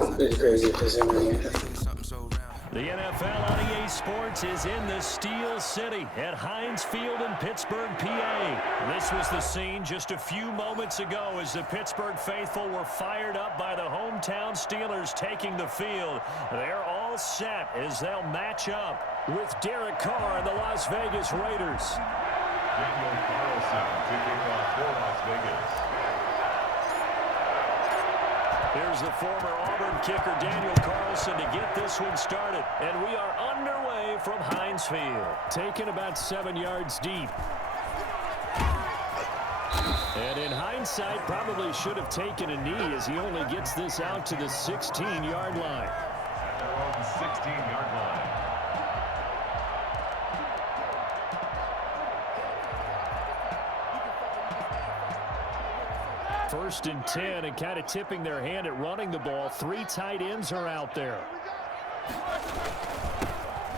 Pretty crazy if it's in there. The NFL on EA Sports is in the Steel City at Heinz Field in Pittsburgh, PA. This was the scene just a few moments ago as the Pittsburgh faithful were fired up by the hometown Steelers taking the field. They're all set as they'll match up with Derek Carr and the Las Vegas Raiders. Daniel Carlson to kick off for Las Vegas. Here's the former Auburn kicker Daniel Carlson to get this one started. And we are underway from Heinz Field. Taken about 7 yards deep. And in hindsight, probably should have taken a knee as he only gets this out to the 16-yard line. At their own 16-yard line. First and 10, and kind of tipping their hand at running the ball. 3 tight ends are out there.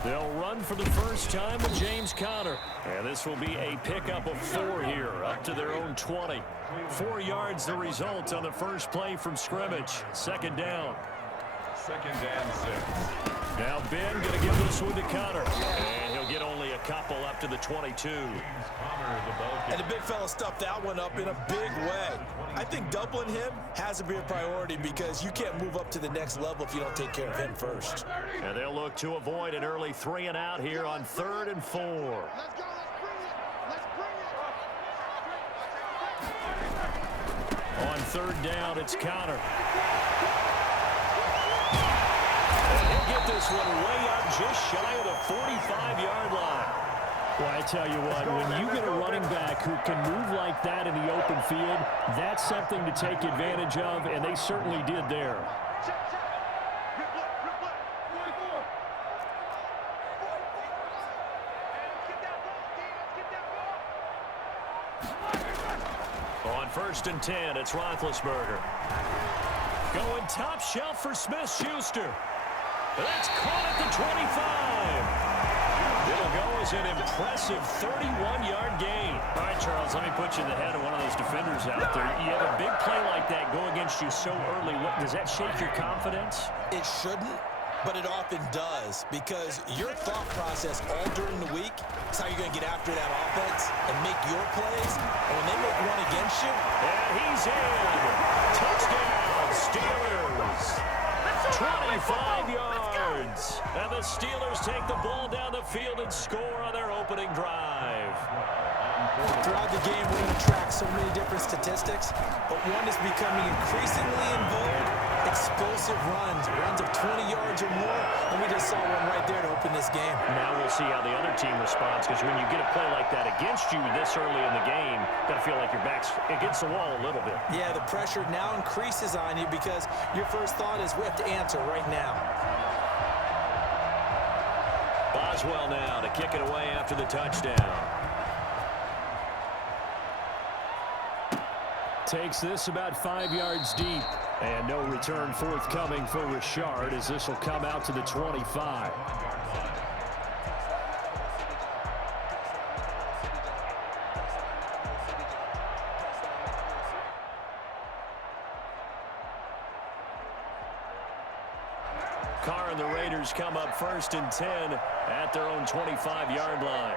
They'll run for the first time with James Conner. And this will be a pickup of 4 here, up to their own 20. 4 yards the result on the first play from scrimmage. Second down. Second and 6. Now Ben going to give this one to Conner. And he'll get only a couple up to the 22. And the big fella stuffed that one up in a big way. I think doubling him has to be a priority because you can't move up to the next level if you don't take care of him first. And they'll look to avoid an early 3 and out here on 3rd and 4. On 3rd down, it's Conner. And he'll get this one way up just shy of the 45-yard line. Well, I tell you what, when you get a running back who can move like that in the open field, that's something to take advantage of, and they certainly did there. On 1st and 10, it's Roethlisberger. Going top shelf for Smith-Schuster. That's caught at the 25. It'll go as an impressive 31-yard gain. All right, Charles, let me put you in the head of one of those defenders out there. You have a big play like that go against you so early. Does that shake your confidence? It shouldn't, but it often does because your thought process all during the week is how you're going to get after that offense and make your plays. And when they make one against you. And he's in. Touchdown, Steelers. 25 yards. And the Steelers take the ball down the field and score on their opening drive. Throughout the game, we're going to track so many different statistics, but one is becoming increasingly in vogue: explosive runs of 20 yards or more, and we just saw one right there to open this game. Now we'll see how the other team responds, because when you get a play like that against you this early in the game, you got to feel like your back's against the wall a little bit. Yeah, the pressure now increases on you because your first thought is we have to answer right now. Boswell now to kick it away after the touchdown. Takes this about 5 yards deep. And no return forthcoming for Richard as this will come out to the 25. Carr and the Raiders come up 1st and 10 at their own 25-yard line.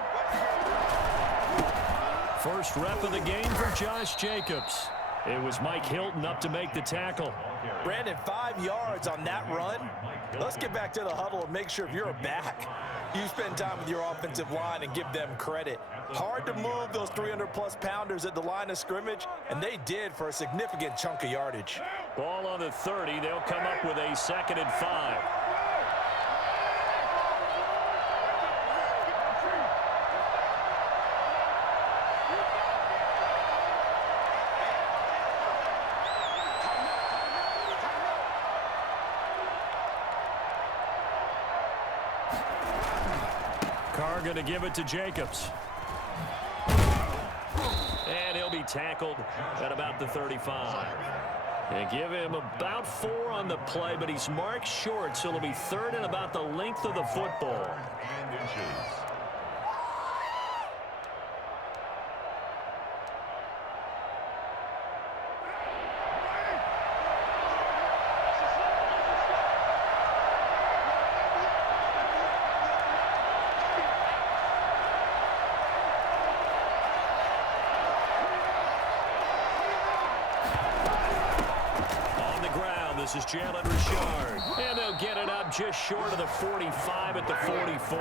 First rep of the game for Josh Jacobs. It was Mike Hilton up to make the tackle. Brandon, 5 yards on that run. Let's get back to the huddle and make sure if you're back, you spend time with your offensive line and give them credit. Hard to move those 300-plus pounders at the line of scrimmage, and they did for a significant chunk of yardage. Ball on the 30. They'll come up with a 2nd and 5. Carr going to give it to Jacobs. And he'll be tackled at about the 35. And give him about 4 on the play, but he's marked short, so it'll be 3rd and about the length of the football. This is Jalen Richard. And they'll get it up just short of the 45 at the 44.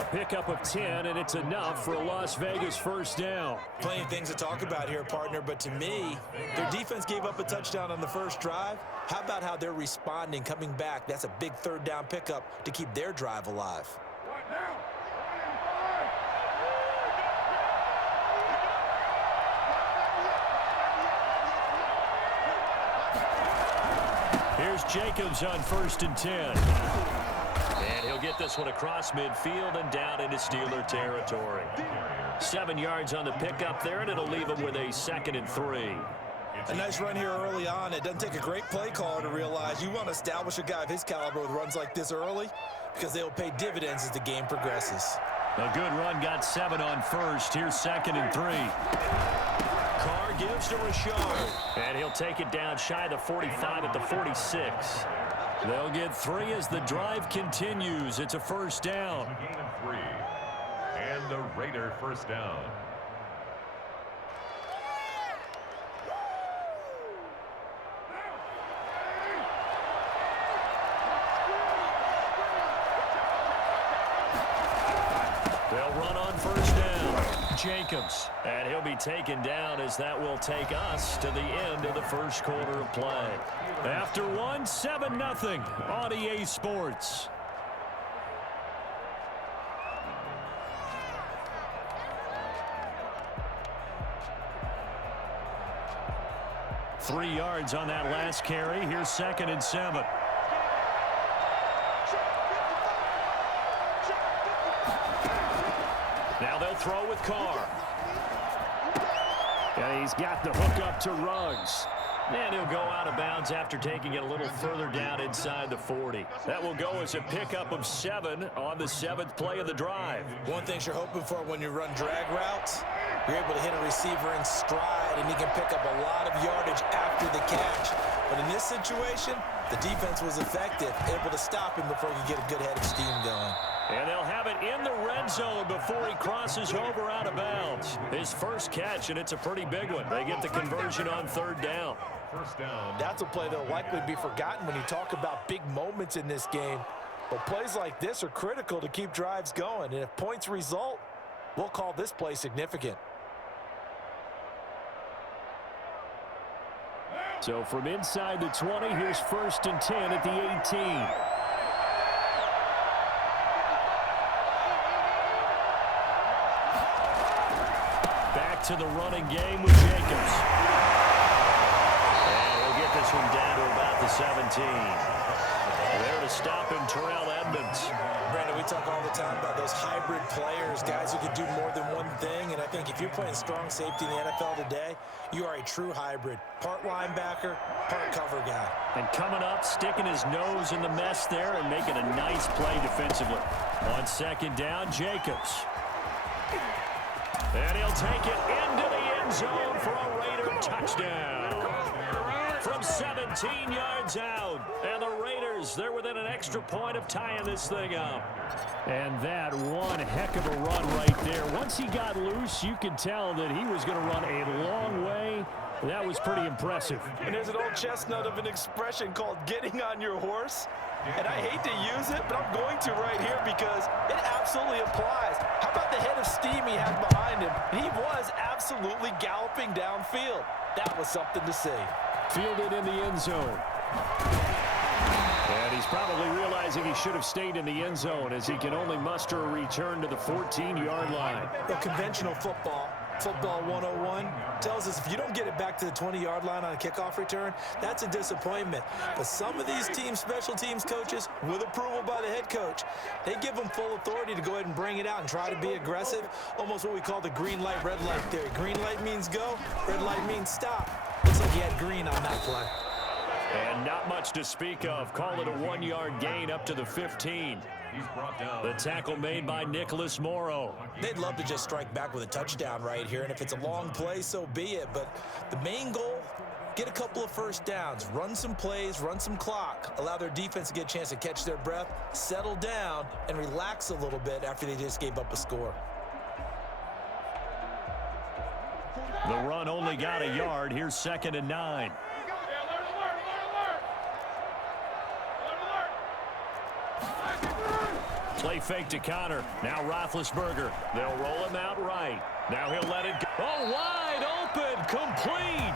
A pickup of 10, and it's enough for a Las Vegas first down. Plenty of things to talk about here, partner, but to me, their defense gave up a touchdown on the first drive. How about how they're responding, coming back? That's a big third down pickup to keep their drive alive. Here's Jacobs on 1st and 10. And he'll get this one across midfield and down into Steeler territory. 7 yards on the pickup there, and it'll leave him with a 2nd and 3. A nice run here early on. It doesn't take a great play caller to realize you want to establish a guy of his caliber with runs like this early because they will pay dividends as the game progresses. A good run, got 7 on 1st. Here's 2nd and 3. Carr gives to Richard, and he'll take it down shy of the 45 at the 46. They'll get 3 as the drive continues. It's a first down. Gain of 3. And the Raider first down. They'll run on first down. Jacobs. And he'll be taken down as that will take us to the end of the first quarter of play. After one, 7-0 on EA Sports. Three yards on that last carry. Here's 2nd and 7. Now they'll throw with Carr. And he's got the hook up to Ruggs. And he'll go out of bounds after taking it a little further down inside the 40. That will go as a pickup of 7 on the 7th play of the drive. One thing you're hoping for when you run drag routes, you're able to hit a receiver in stride, and he can pick up a lot of yardage after the catch. But in this situation, the defense was effective, able to stop him before he could get a good head of steam going. And they'll have it in the red zone before he crosses over out of bounds. His first catch, and it's a pretty big one. They get the conversion on 3rd down. First down. That's a play that'll likely be forgotten when you talk about big moments in this game. But plays like this are critical to keep drives going. And if points result, we'll call this play significant. So from inside the 20, here's 1st and 10 at the 18. Back to the running game with Jacobs. And he'll get this one down to about the 17. There to stop him, Terrell Edmonds. Brandon, we talk all the time about those hybrid players, guys who can do more than one thing. And I think if you're playing strong safety in the NFL today, you are a true hybrid. Part linebacker, part cover guy. And coming up, sticking his nose in the mess there and making a nice play defensively. On 2nd down, Jacobs. And he'll take it into the end zone for a Raider touchdown. From 17 yards out. And the Raiders, they're within an extra point of tying this thing up. And that one heck of a run right there. Once he got loose, you could tell that he was going to run a long way. That was pretty impressive. And there's an old chestnut of an expression called getting on your horse. And I hate to use it, but I'm going to right here because it absolutely applies. How about the head of steam he had behind him? He was absolutely galloping downfield. That was something to see. Fielded in the end zone. And he's probably realizing he should have stayed in the end zone as he can only muster a return to the 14-yard line. Well, conventional football 101, tells us if you don't get it back to the 20-yard line on a kickoff return, that's a disappointment. But some of these teams, special teams coaches, with approval by the head coach, they give them full authority to go ahead and bring it out and try to be aggressive, almost what we call the green light, red light theory. Green light means go, red light means stop. Looks like he had green on that play. And not much to speak of. Call it a 1-yard gain up to the 15. He's brought down. The tackle made by Nicholas Morrow. They'd love to just strike back with a touchdown right here, and if it's a long play, so be it. But the main goal, get a couple of first downs, run some plays, run some clock, allow their defense to get a chance to catch their breath, settle down, and relax a little bit after they just gave up a score. The run only got a yard. Here's 2nd and 9. Play fake to Connor. Now Roethlisberger. They'll roll him out right. Now he'll let it go. Oh, wide open. Complete.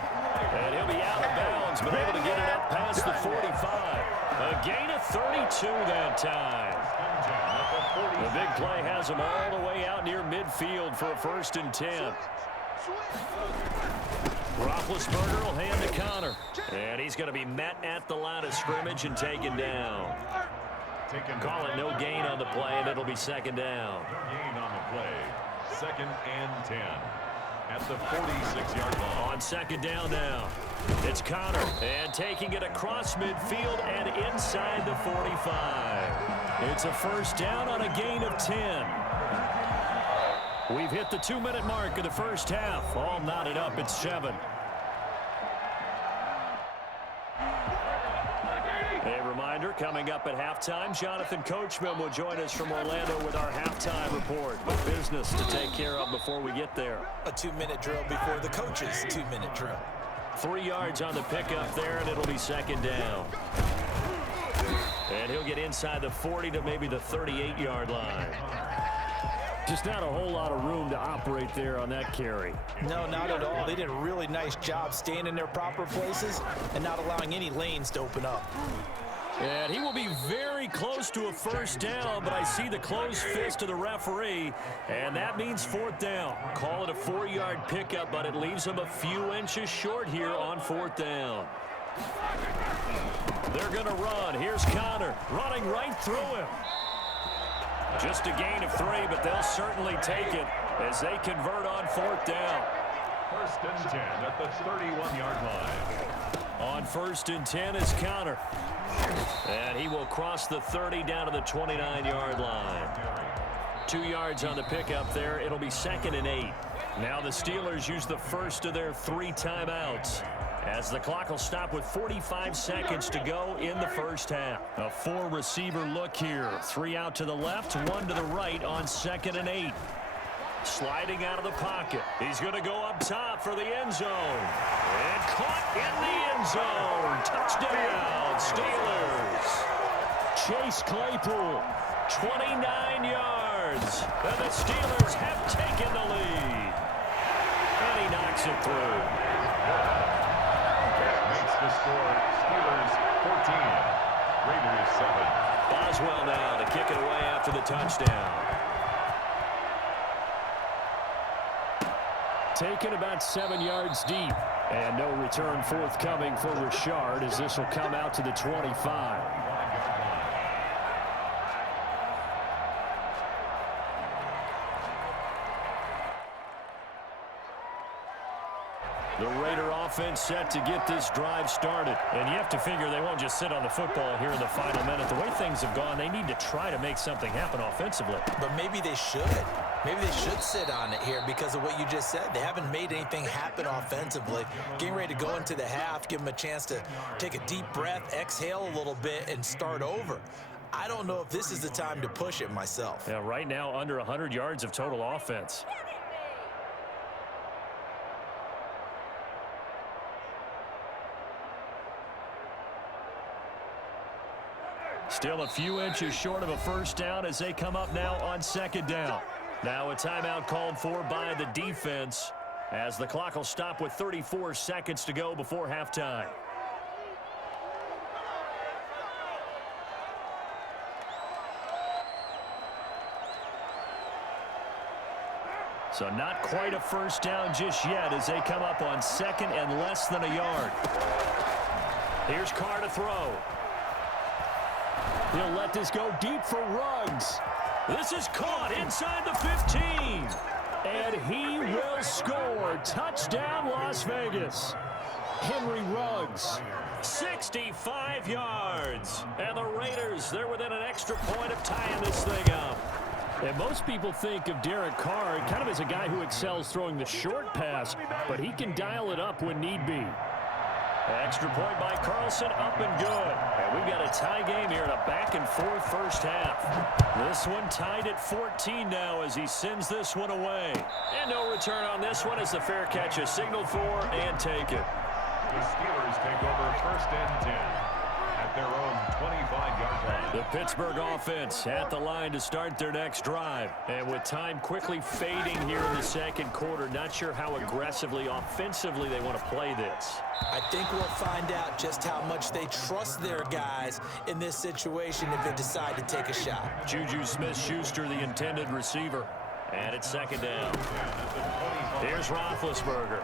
And he'll be out of bounds, but able to get it up past the 45. A gain of 32 that time. The big play has him all the way out near midfield for a 1st and 10. Roethlisberger will hand to Connor. And he's going to be met at the line of scrimmage and taken down. Call it no gain on the play, and it'll be 2nd down. Gain on the play. 2nd and 10 at the 46-yard line. On 2nd down now, it's Connor, and taking it across midfield and inside the 45. It's a 1st down on a gain of 10. We've hit the 2-minute mark of the 1st half. All knotted up at 7. A reminder, coming up at halftime, Jonathan Coachman will join us from Orlando with our halftime report. But business to take care of before we get there. A 2-minute drill before the coach's 2-minute drill. 3 yards on the pickup there, and it'll be 2nd down. And he'll get inside the 40 to maybe the 38-yard line. Just not a whole lot of room to operate there on that carry. No, not at all. They did a really nice job staying in their proper places and not allowing any lanes to open up. And he will be very close to a 1st down, but I see the closed fist of the referee, and that means 4th down. Call it a 4-yard pickup, but it leaves him a few inches short here on 4th down. They're going to run. Here's Connor running right through him. Just a gain of 3, but they'll certainly take it as they convert on 4th down. 1st and 10 at the 31-yard line. On 1st and 10 is Connor. And he will cross the 30 down to the 29-yard line. 2 yards on the pickup there. It'll be 2nd and 8. Now the Steelers use the first of their 3 timeouts, as the clock will stop with 45 seconds to go in the 1st half. A 4-receiver look here. 3 out to the left, 1 to the right on 2nd and 8. Sliding out of the pocket. He's going to go up top for the end zone. And caught in the end zone. Touchdown, Steelers. Chase Claypool, 29 yards. And the Steelers have taken the lead. And he knocks it through. Makes the score Steelers 14, Raiders 7. Boswell now to kick it away after the touchdown. Taken about 7 yards deep. And no return forthcoming for Richard, as this will come out to the 25. The Raider offense set to get this drive started. And you have to figure they won't just sit on the football here in the final minute. The way things have gone, they need to try to make something happen offensively. But maybe they should. Maybe they should sit on it here because of what you just said. They haven't made anything happen offensively. Getting ready to go into the half, give them a chance to take a deep breath, exhale a little bit, and start over. I don't know if this is the time to push it myself. Yeah, right now under 100 yards of total offense. Still a few inches short of a 1st down as they come up now on 2nd down. Now a timeout called for by the defense as the clock will stop with 34 seconds to go before halftime. So not quite a 1st down just yet as they come up on 2nd and less than a yard. Here's Carr to throw. He'll let this go deep for Ruggs. This is caught inside the 15. And he will score. Touchdown, Las Vegas. Henry Ruggs, 65 yards. And the Raiders, they're within an extra point of tying this thing up. And most people think of Derek Carr kind of as a guy who excels throwing the short pass, but he can dial it up when need be. Extra point by Carlson, up and good. And we've got a tie game here in a back-and-forth 1st half. This one tied at 14 now as he sends this one away. And no return on this one as the fair catch is signaled for and taken. The Steelers take over 1st and 10 at at their own 25-yard line. The Pittsburgh offense at the line to start their next drive. And with time quickly fading here in the second quarter, not sure how aggressively, offensively they want to play this. I think we'll find out just how much they trust their guys in this situation if they decide to take a shot. Juju Smith-Schuster, the intended receiver. And it's second down. Here's Roethlisberger.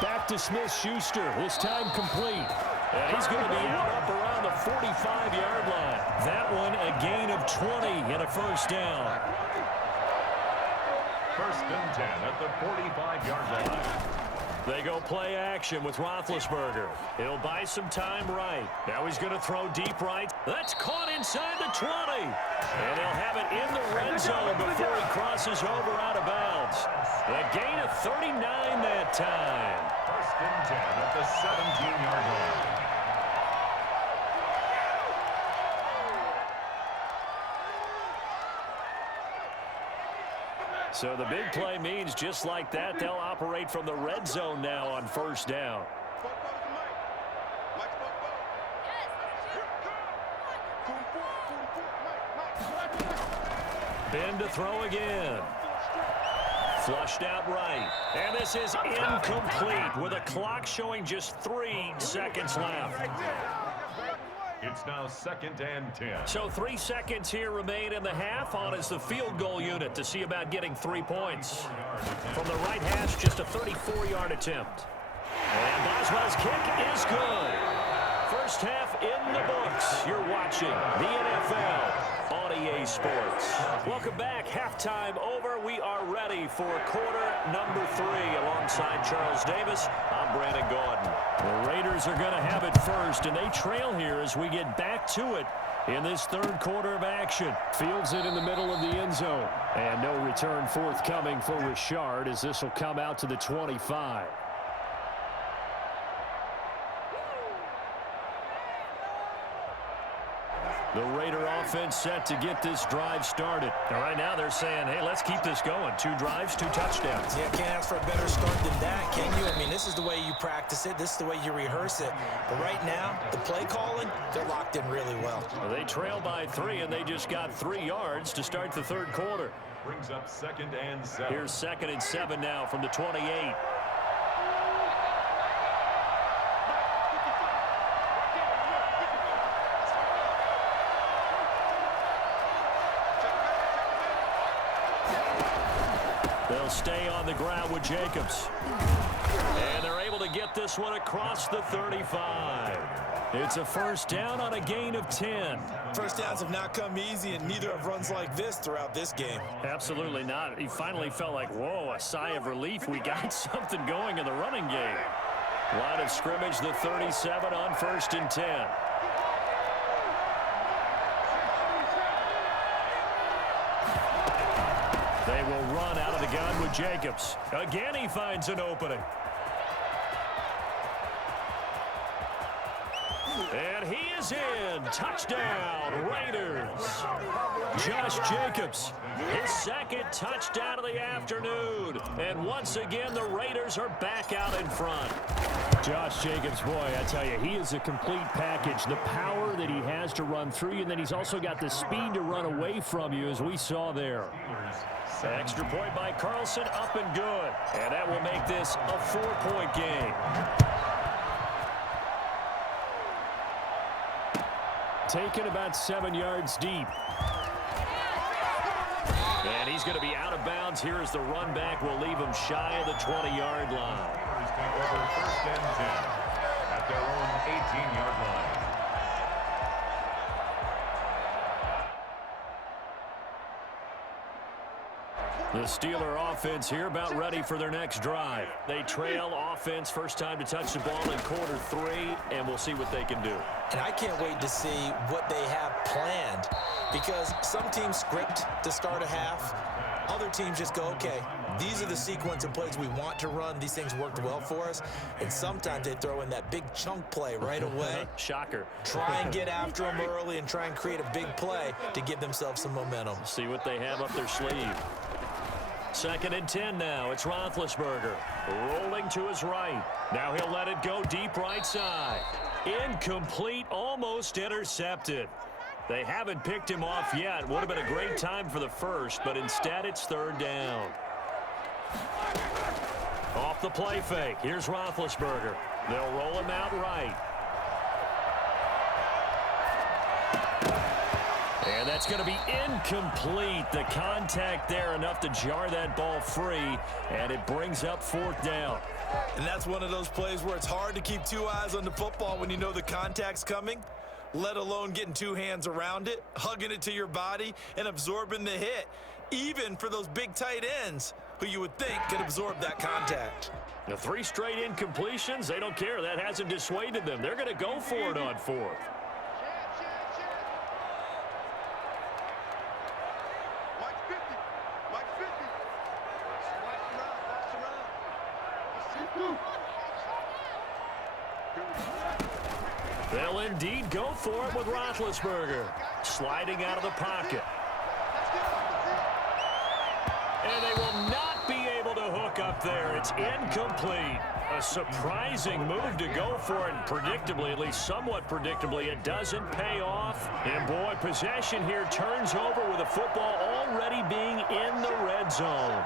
Back to Smith-Schuster, this time complete. And he's going to be out up around the 45-yard line. That one a gain of 20 and a first down. First and 10 at the 45-yard line. They go play action with Roethlisberger. He'll buy some time right. Now he's going to throw deep right. That's caught inside the 20. And he'll have it in the red zone before he crosses over out of bounds. A gain of 39 that time. First and 10 at the 17-yard line. So the big play means just like that, they'll operate from the red zone now on first down. Ben to throw again. Flushed out right. And this is incomplete with a clock showing just 3 seconds left. It's now second and 10. So 3 seconds here remain in the half. On is the field goal unit to see about getting 3 points. From the right hash, just a 34-yard attempt. And Boswell's kick is good. First half in the books. You're watching the NFL on EA Sports. Welcome back. Halftime over. We are ready for quarter number 3 alongside Charles Davis. I'm Brandon Gaudin. The Raiders are going to have it first, and they trail here as we get back to it in this third quarter of action. Fields it in the middle of the end zone. And no return forthcoming for Richard as this will come out to the 25. The Raider offense set to get this drive started. And right now they're saying, hey, let's keep this going. 2 drives, 2 touchdowns. Yeah, can't ask for a better start than that, can you? I mean, this is the way you practice it. This is the way you rehearse it. But right now, the play calling, they're locked in really well. They trail by 3, and they just got 3 yards to start the third quarter. Brings up second and 7. Here's second and 7 now from the 28. They'll stay on the ground with Jacobs. And they're able to get this one across the 35. It's a first down on a gain of 10. First downs have not come easy, and neither have runs like this throughout this game. Absolutely not. He finally felt like, whoa, a sigh of relief. We got something going in the running game. Line of scrimmage, the 37 on first and 10. They will run out of the gun with Jacobs. Again, he finds an opening. And he is in. Touchdown, Raiders. Josh Jacobs, his second touchdown of the afternoon. And once again, the Raiders are back out in front. Josh Jacobs, boy, I tell you, he is a complete package. The power that he has to run through you, and then he's also got the speed to run away from you, as we saw there. Extra point by Carlson, up and good. And that will make this a 4-point game. Taken about 7 yards deep. And he's going to be out of bounds here as the run back will leave him shy of the 20-yard line. First and 10 at their own 18-yard line. The Steeler offense here about ready for their next drive. They trail offense, first time to touch the ball in quarter 3, and we'll see what they can do. And I can't wait to see what they have planned, because some teams script to start a half. Other teams just go, okay, these are the sequence of plays we want to run. These things worked well for us. And sometimes they throw in that big chunk play right away. Shocker. Try and get after them early and try and create a big play to give themselves some momentum. See what they have up their sleeve. Second and 10 now. It's Roethlisberger rolling to his right. Now he'll let it go deep right side. Incomplete, almost intercepted. They haven't picked him off yet. Would have been a great time for the first, but instead it's third down. Off the play fake. Here's Roethlisberger. They'll roll him out right. And that's going to be incomplete. The contact there enough to jar that ball free, and it brings up fourth down. And that's one of those plays where it's hard to keep two eyes on the football when you know the contact's coming, let alone getting two hands around it, hugging it to your body, and absorbing the hit, even for those big tight ends who you would think could absorb that contact. The 3 straight incompletions, they don't care. That hasn't dissuaded them. They're going to go for it on fourth. They'll indeed go for it with Roethlisberger. Sliding out of the pocket. And they will not be able to hook up there. It's incomplete. A surprising move to go for it. Predictably, at least somewhat predictably, it doesn't pay off. And boy, possession here turns over with the football already being in the red zone.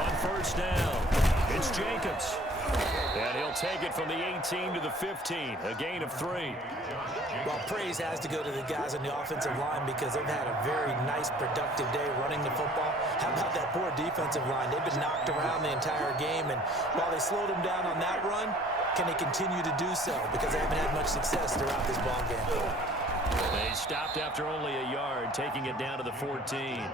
On first down, it's Jacobs. And he'll take it from the 18 to the 15, a gain of 3. Well, praise has to go to the guys on the offensive line because they've had a very nice, productive day running the football. How about that poor defensive line? They've been knocked around the entire game, and while they slowed them down on that run, can they continue to do so? Because they haven't had much success throughout this ball game. They stopped after only a yard, taking it down to the 14.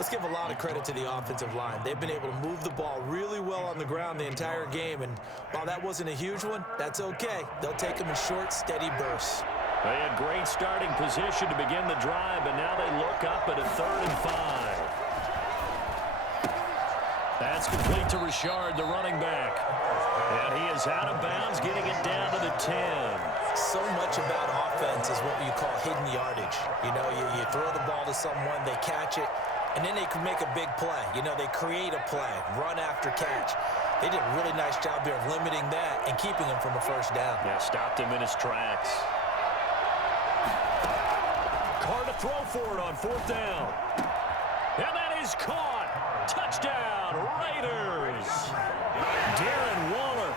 Let's give a lot of credit to the offensive line. They've been able to move the ball really well on the ground the entire game, and while that wasn't a huge one, that's okay. They'll take them in short, steady bursts. They had great starting position to begin the drive, but now they look up at a 3rd and 5. That's complete to Richard, the running back. And he is out of bounds, getting it down to the 10. So much about offense is what you call hidden yardage. You know, you throw the ball to someone, they catch it, and then they can make a big play. You know, they create a play, run after catch. They did a really nice job there of limiting that and keeping him from a first down. Yeah, stopped him in his tracks. Carr to throw for it on 4th down. And that is caught. Touchdown, Raiders. Darren Waller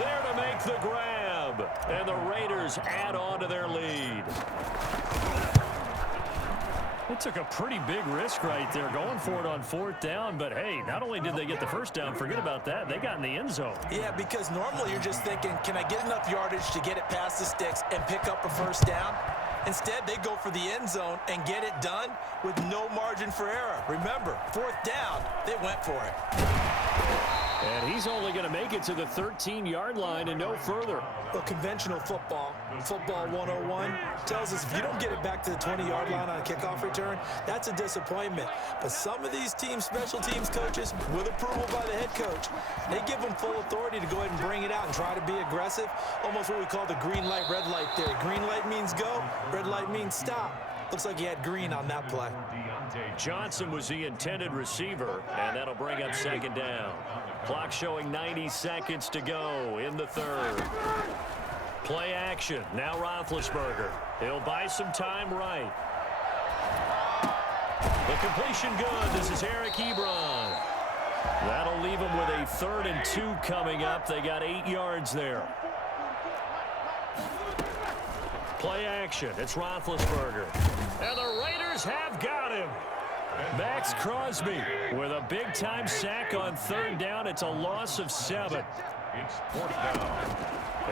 there to make the grab. And the Raiders add on to their lead. They took a pretty big risk right there going for it on 4th down, but hey, not only did they get the first down, forget about that, they got in the end zone. Yeah, because normally you're just thinking, can I get enough yardage to get it past the sticks and pick up a first down? Instead, they go for the end zone and get it done with no margin for error. Remember, 4th down, they went for it. And he's only going to make it to the 13-yard line and no further. Well, conventional football 101, tells us if you don't get it back to the 20-yard line on a kickoff return, that's a disappointment. But some of these teams, special teams coaches, with approval by the head coach, they give them full authority to go ahead and bring it out and try to be aggressive. Almost what we call the green light, red light theory. Green light means go, red light means stop. Looks like he had green on that play. Johnson was the intended receiver, and that'll bring up 2nd down. Clock showing 90 seconds to go in the 3rd. Play action. Now Roethlisberger. He'll buy some time right. The completion good. This is Eric Ebron. That'll leave him with a 3rd and 2 coming up. They got 8 yards there. Play action. It's Roethlisberger. And the Raiders have got him. Max Crosby with a big-time sack on 3rd down. It's a loss of 7. It's 4th down.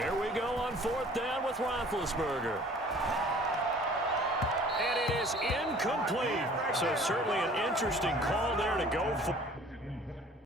Here we go on 4th down with Roethlisberger. And it is incomplete. So certainly an interesting call there to go for.